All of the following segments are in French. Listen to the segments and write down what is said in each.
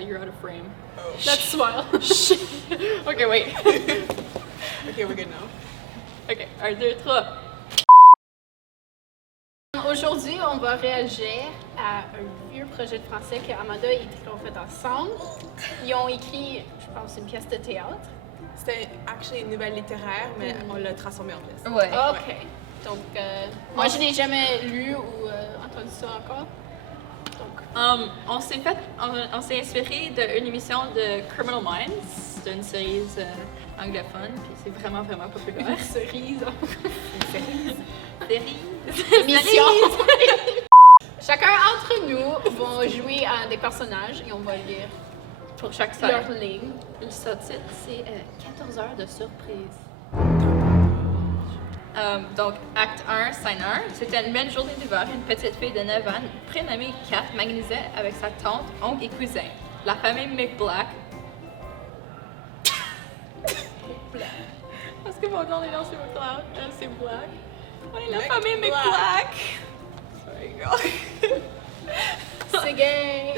you're out of frame. Oh. Let's smile. Okay, wait. Okay, we're good now. Ok, 1, 2, 3. Aujourd'hui, on va réagir à un vieux projet de français que Amanda et Tika ont fait ensemble. Ils ont écrit, je pense, une pièce de théâtre. C'était actually une nouvelle littéraire, mais on l'a transformée en pièce. Ouais. OK. Donc, moi, je n'ai jamais lu ou entendu ça encore. Donc, On s'est inspiré d'une émission de Criminal Minds, c'est une série anglophone, puis c'est vraiment, vraiment populaire. une cerise. Série. Émission. Chacun d'entre nous va jouer à des personnages et on va lire Pour chaque scène. leur ligne. Le sous-titre, c'est 14 heures de surprise. Donc, acte 1, scène 1. C'était une belle journée d'hiver. Une petite fille de 9 ans, prénommée Kat, m'agonisait avec sa tante, oncle et cousin. La famille McBlack. Parce que mon nom est dans c'est Black. C'est Black. On est la famille McBlack. C'est gay.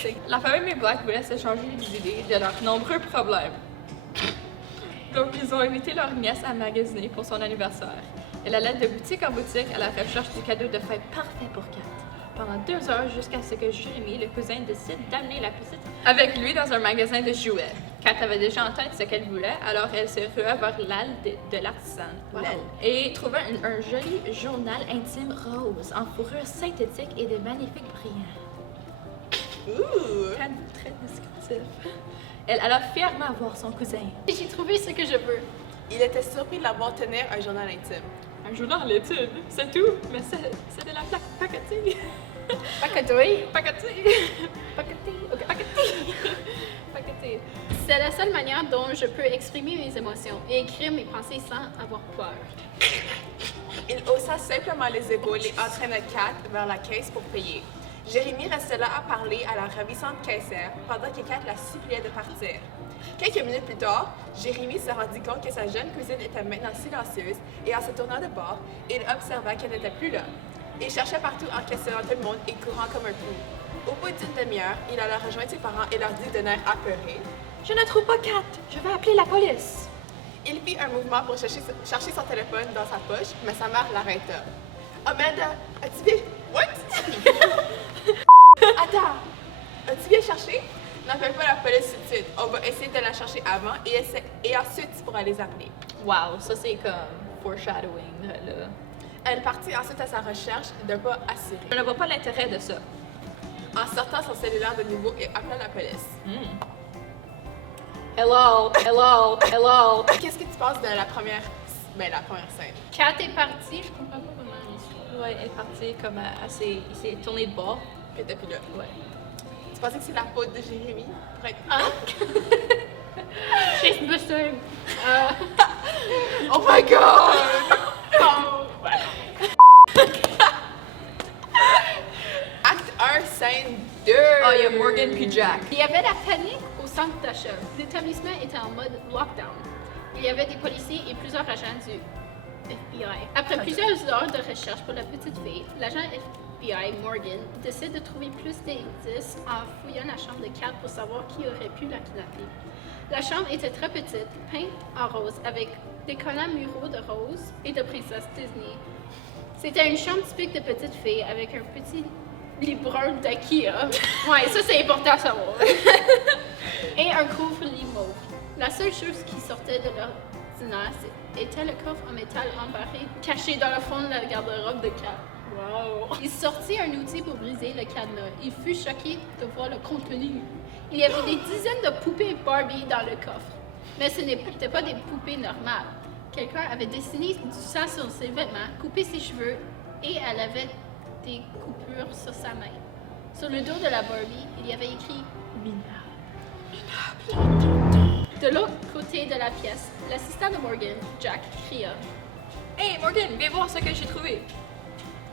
C'est La famille McBlack voulait s'échanger des idées de leurs nombreux problèmes. Donc, ils ont invité leur nièce à magasiner pour son anniversaire. Elle allait de boutique en boutique à la recherche du cadeau de fête parfait pour Kat. Pendant 2 heures, jusqu'à ce que Jérémy, le cousin, décide d'amener la petite avec lui dans un magasin de jouets. Kat avait déjà en tête ce qu'elle voulait, alors elle se rua vers l'halle de l'artisan. Wow. Et trouva un joli journal intime rose en fourrure synthétique et de magnifiques brillants. Ooh! Très descriptif. Elle alla fièrement voir son cousin. J'ai trouvé ce que je veux. Il était surpris de la voir tenir un journal intime. Un journal intime, c'est tout, mais c'est de la plaque pacotille. Pacatoy. Pacotille. Pacatoy. OK. Pacotille. Pacotille. C'est la seule manière dont je peux exprimer mes émotions et écrire mes pensées sans avoir peur. Il haussa simplement les épaules et entraîna Kat vers la caisse pour payer. Jérémy restait là à parler à la ravissante caissière pendant que Kat la suppliait de partir. Quelques minutes plus tard, Jérémy se rendit compte que sa jeune cousine était maintenant silencieuse et en se tournant de bord, il observa qu'elle n'était plus là. Il cherchait partout en questionnant tout le monde et courant comme un fou. Au bout d'une demi-heure, il alla rejoindre ses parents et leur dit d'un air apeuré: « Je ne trouve pas Kat, je vais appeler la police. » Il fit un mouvement pour chercher son téléphone dans sa poche, mais sa mère l'arrêta. Amanda, as-tu bien... What? Attends, as-tu bien cherché? N'appelle pas la police tout de suite. On va essayer de la chercher avant et ensuite tu pourras les appeler. Wow, ça c'est comme foreshadowing, là. Elle partit ensuite à sa recherche d'un pas assuré. Je ne vois pas l'intérêt de ça. En sortant son cellulaire de nouveau et appelant la police. Hello, hello, hello. Qu'est-ce que tu penses de la première scène? Kat est partie, je comprends pas comment l'histoire. Ouais, elle est partie comme il s'est tourné de bord. Elle était plus là. Ouais. Tu pensais que c'est la faute de Jérémy? Pour être... Hein? Chase Buster. Oh my god! Acte 1, scène 2. Oh, il y a Morgan puis Jack. Il y avait la panique au centre d'achat. L'établissement était en mode lockdown. Il y avait des policiers et plusieurs agents du FBI. Après plusieurs heures de recherche pour la petite fille, l'agent FBI Morgan décide de trouver plus d'indices en fouillant la chambre de Kat pour savoir qui aurait pu la kidnapper. La chambre était très petite, peinte en rose, avec des collants muraux de rose et de princesse Disney. C'était une chambre typique de petite fille avec un petit lit brun d'Ikea. Ouais, ça c'est important à savoir. Et un couvre-lit mauve. La seule chose qui sortait de l'ordinaire était le coffre en métal embarré, caché dans le fond de la garde-robe de Kat. Wow! Il sortit un outil pour briser le cadenas. Il fut choqué de voir le contenu. Il y avait des dizaines de poupées Barbie dans le coffre. Mais ce n'étaient pas des poupées normales. Quelqu'un avait dessiné du sang sur ses vêtements, coupé ses cheveux et elle avait des coupures sur sa main. Sur le dos de la Barbie, il y avait écrit « Minable ». De l'autre côté de la pièce, l'assistant de Morgan, Jack, cria « Hey Morgan, viens voir ce que j'ai trouvé.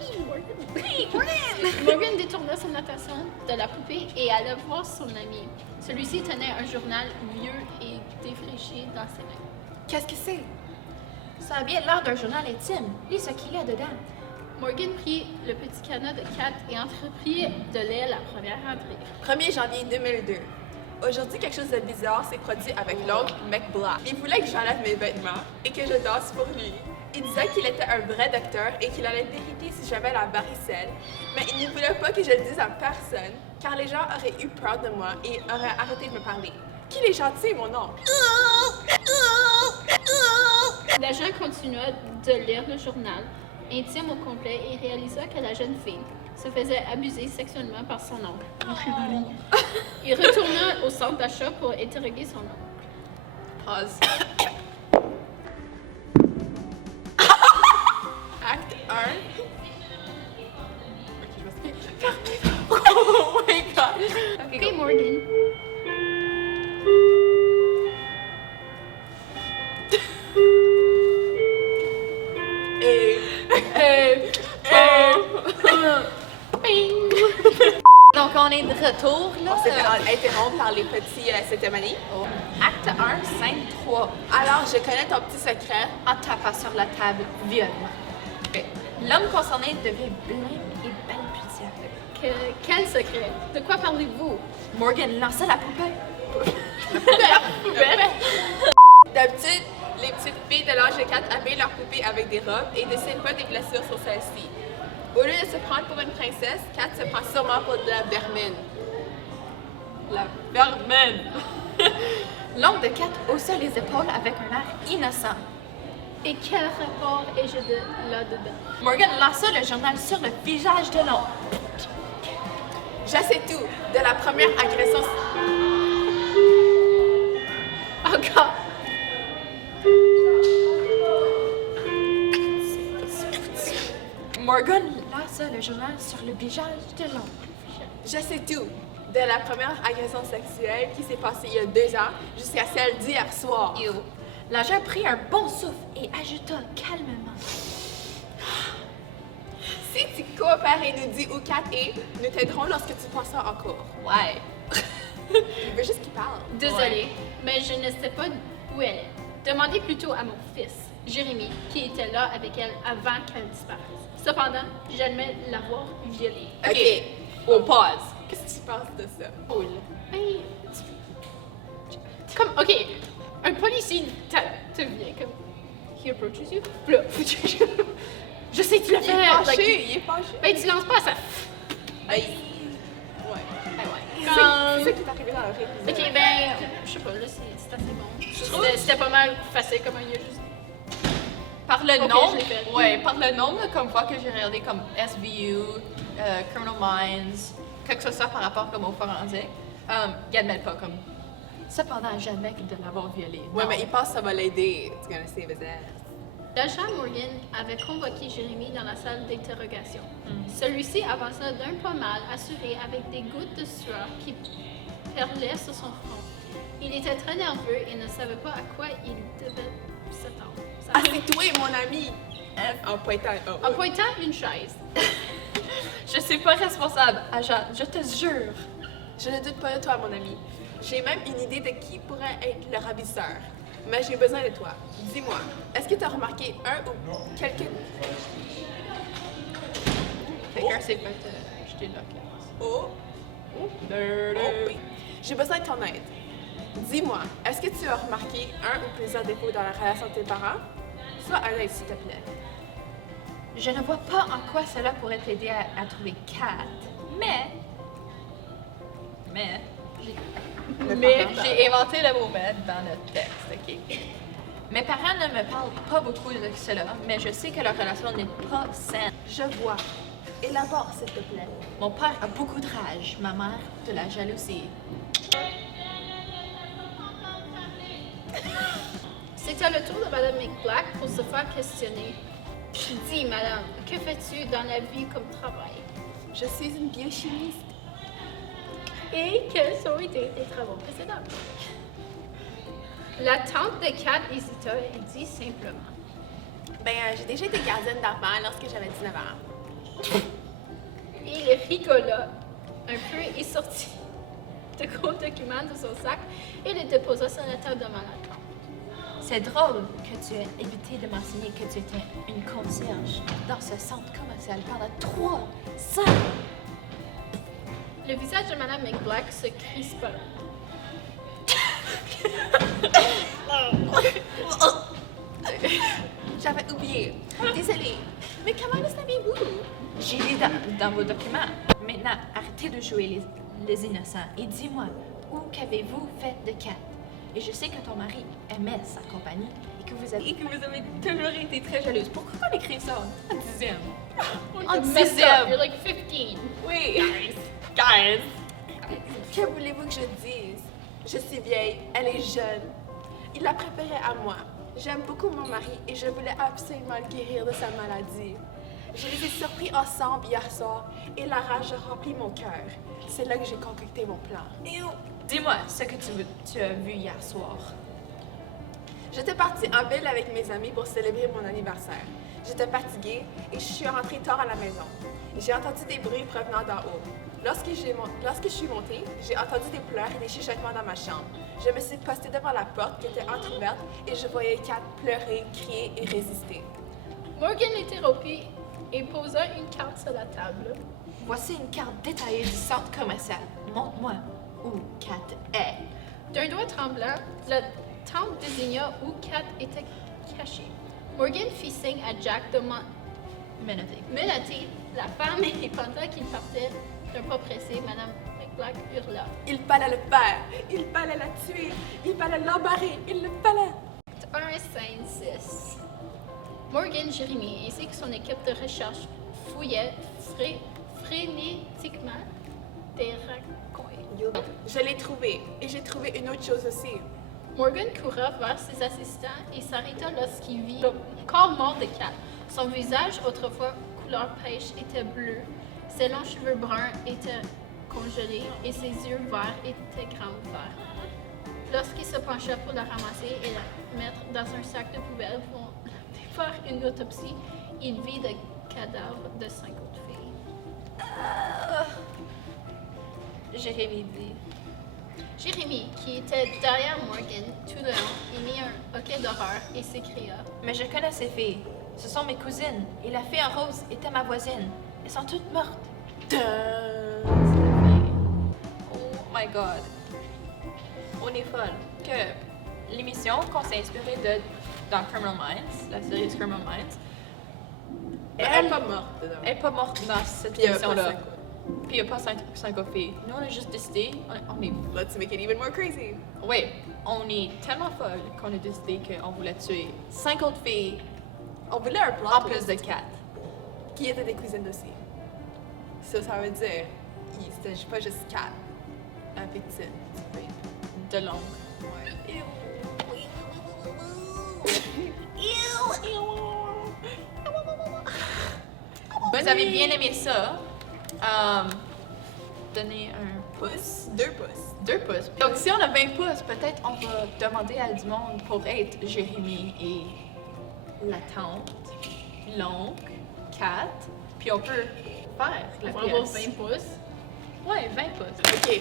Hey Morgan! Hey Morgan! » Morgan détourna son attention de la poupée et alla voir son ami. Celui-ci tenait un journal vieux et défraîchi dans ses mains. Qu'est-ce que c'est? Ça a bien l'air d'un journal intime. Lis ce qu'il y a dedans. Morgan prit le petit canot de Kat et entreprit de l'air la première entrée. 1er janvier 2002. Aujourd'hui, quelque chose de bizarre s'est produit avec l'oncle McBlack. Il voulait que j'enlève mes vêtements et que je danse pour lui. Il disait qu'il était un vrai docteur et qu'il allait vérifier si j'avais la varicelle, mais il ne voulait pas que je le dise à personne, car les gens auraient eu peur de moi et auraient arrêté de me parler. Qu'il est gentil, mon oncle! L'agent continua de lire le journal, intime au complet, et réalisa que la jeune fille se faisait abuser sexuellement par son oncle. Il retourna au centre d'achat pour interroger son oncle. Pause. Acte 1. Oh my god. Ok, Ok, Morgan. Donc, on est de retour, là. On s'est fait interrompre par les petits cétémanies. Acte 1, scène 3. Alors, je connais ton petit secret. En tapant sur la table violemment. L'homme concerné devient blême et balbutiait. Quel secret? De quoi parlez-vous? Morgan lança la poupée. D'habitude, les petites filles de l'âge de 4 habillent leur poupée avec des robes et dessinent pas des blessures sur celle-ci. Au lieu de se prendre pour une princesse, Kat se prend sûrement pour de la vermine. La vermine. L'oncle de Kat haussa les épaules avec un air innocent. Et quel rapport ai-je de là-dedans? Morgan lança le journal sur le visage de l'oncle. Je sais tout. De la première agression. Encore! Morgan lança le journal sur le visage de l'oncle. Je sais tout. De la première agression sexuelle qui s'est passée il y a 2 ans jusqu'à celle d'hier soir. Ew. L'agent prit un bon souffle et ajouta calmement. Si tu coopères et nous dis où Kat est, nous t'aiderons lorsque tu passeras en cours. Ouais. Il veut juste qu'il parle. Désolée, mais je ne sais pas où elle est. Demandez plutôt à mon fils, Jérémy, qui était là avec elle avant qu'elle disparaisse. Cependant, j'admets l'avoir violée. Ok. On pause. Qu'est-ce que tu penses de ça? Cool. Hey, comme, ok, un policier te vient comme, he approaches you, puis là, je sais que tu l'as Il fait. est like, fâché, il est fâché. ben, tu lances pas ça. Hey. Ouais. Ouais. C'est ça qui est arrivé dans le réépisode. Ok, ben, je sais pas, là, c'est assez bon. C'était pas mal facile, comment il y a juste. Par le Ok, nombre, je l'ai fait. ouais, par le nombre comme fois que j'ai regardé comme SVU, Criminal Minds, quelque chose de ça par rapport comme au forensique, il admet pas comme. Cependant, jamais de l'avoir violé. Ouais, Non. mais il pense que ça va l'aider. It's gonna save his ass. L'agent Morgan avait convoqué Jérémy dans la salle d'interrogation. Celui-ci avança d'un pas mal, assuré, avec des gouttes de sueur qui perlaient sur son front. Il était très nerveux et ne savait pas à quoi il devait s'attendre. Ah, c'est toi, mon ami! En pointant. Oh, En pointant une chaise. Je suis pas responsable, agent, je te jure. Je ne doute pas de toi, mon ami. J'ai même une idée de qui pourrait être le ravisseur. Mais j'ai besoin de toi. Dis-moi, est-ce que tu as remarqué un ou quelqu'un... Quelqu'un s'est fait jeter là. Oh! Oh, oui. J'ai besoin de ton aide. Dis-moi, est-ce que tu as remarqué un ou plusieurs défauts dans la relation de tes parents? Sois honnête, s'il te plaît. Je ne vois pas en quoi cela pourrait t'aider à trouver Kat, mais j'ai inventé le mot mais dans notre texte, ok? Mes parents ne me parlent pas beaucoup de cela, mais je sais que leur relation n'est pas saine. Je vois. Élabore, s'il te plaît. Mon père a beaucoup de rage, ma mère de la jalousie. C'était le tour de Madame McBlack pour se faire questionner. Dis, madame, que fais-tu dans la vie comme travail? Je suis une biochimiste. Et quels ont été tes travaux précédents? La tante de Kat hésita et dit simplement. Ben, j'ai déjà été gardienne d'enfants lorsque j'avais 19 ans. Il rigola un peu et sortit de gros documents de son sac et les déposa sur la table devant la tante. C'est drôle que tu aies évité de m'enseigner que tu étais une concierge dans ce centre commercial pendant 3 ans. Le visage de Madame McBlack se crispa. J'avais oublié. Désolée. Mais comment le savez-vous? J'ai lu dans vos documents. Maintenant, arrêtez de jouer les innocents et dis-moi, où qu'avez-vous fait de Kat? Et je sais que ton mari aimait sa compagnie et que vous avez toujours été très jalouse. Pourquoi on écrit ça en 10e? En Messed up, 10e! you're like 15. Oui! Guys! Que voulez-vous que je dise? Je suis vieille, elle est jeune. Il la préférait à moi. J'aime beaucoup mon mari et je voulais absolument le guérir de sa maladie. Je les ai surpris ensemble hier soir et la rage a rempli mon cœur. C'est là que j'ai concocté mon plan. Dis-moi ce que tu as vu hier soir. J'étais partie en ville avec mes amis pour célébrer mon anniversaire. J'étais fatiguée et je suis rentrée tard à la maison. J'ai entendu des bruits provenant d'en haut. Lorsque je suis montée, j'ai entendu des pleurs et des chuchotements dans ma chambre. Je me suis postée devant la porte qui était entrouverte et je voyais Kat pleurer, crier et résister. Morgan l'interrompit et posa une carte sur la table. Voici une carte détaillée du centre commercial. Montre-moi où Kat est. D'un doigt tremblant, la tante désigna où Kat était cachée. Morgan fit signe à Jack de menotter la femme et pendant qu'il partait d'un pas pressé, Madame McBlack hurla. Il fallait le faire, il fallait la tuer, il fallait l'embarrer, il le fallait. 1-5-6. Morgan Jérémy ainsi que son équipe de recherche fouillaient frénétiquement des raccoins. Je l'ai trouvé et j'ai trouvé une autre chose aussi. Morgan courut vers ses assistants et s'arrêta lorsqu'il vit le corps mort de Kat. Son visage, autrefois couleur pêche, était bleu. Ses longs cheveux bruns étaient congelés et ses yeux verts étaient grands ouverts. Lorsqu'il se pencha pour la ramasser et la mettre dans un sac de poubelle pour faire une autopsie, il vit le cadavre de 5 autres filles. Jérémy dit. Jérémy, qui était derrière Morgan tout le long, émit un hoquet d'horreur et s'écria. Mais je connais ces filles. Ce sont mes cousines. Et la fille en rose était ma voisine. Elles sont toutes mortes. Oh my god. On est folle. Que l'émission qu'on s'est inspirée dans Criminal Minds, la série de Criminal Minds, Elle n'est pas morte. elle n'est pas morte dans cette Puis il y a pas émission-là. cinq autres. Puis il n'y a pas 5 autres filles. Nous, on a juste décidé, on est. Let's make it even more crazy. Oui, on est tellement folle qu'on a décidé qu'on voulait tuer 5 autres filles On voulait un plan en plus de 4. qui étaient des cousines aussi. Ça veut dire, c'était pas juste Kat, la petite. De longue. Ouais. Vous avez bien aimé ça. Donnez un pouce. 2 pouces. 2 pouces. Donc, si on a 20 pouces, peut-être on va demander à du monde pour être Jérémy et la tante, l'oncle, Kat, puis on peut faire la On va avoir pièce. 20 pouces. Ouais, 20 pouces. Ok.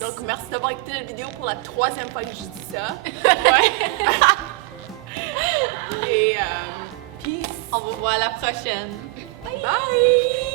Donc, merci d'avoir écouté la vidéo pour la 3e fois que je dis ça. Ouais. Et peace. On vous voit à la prochaine. Bye.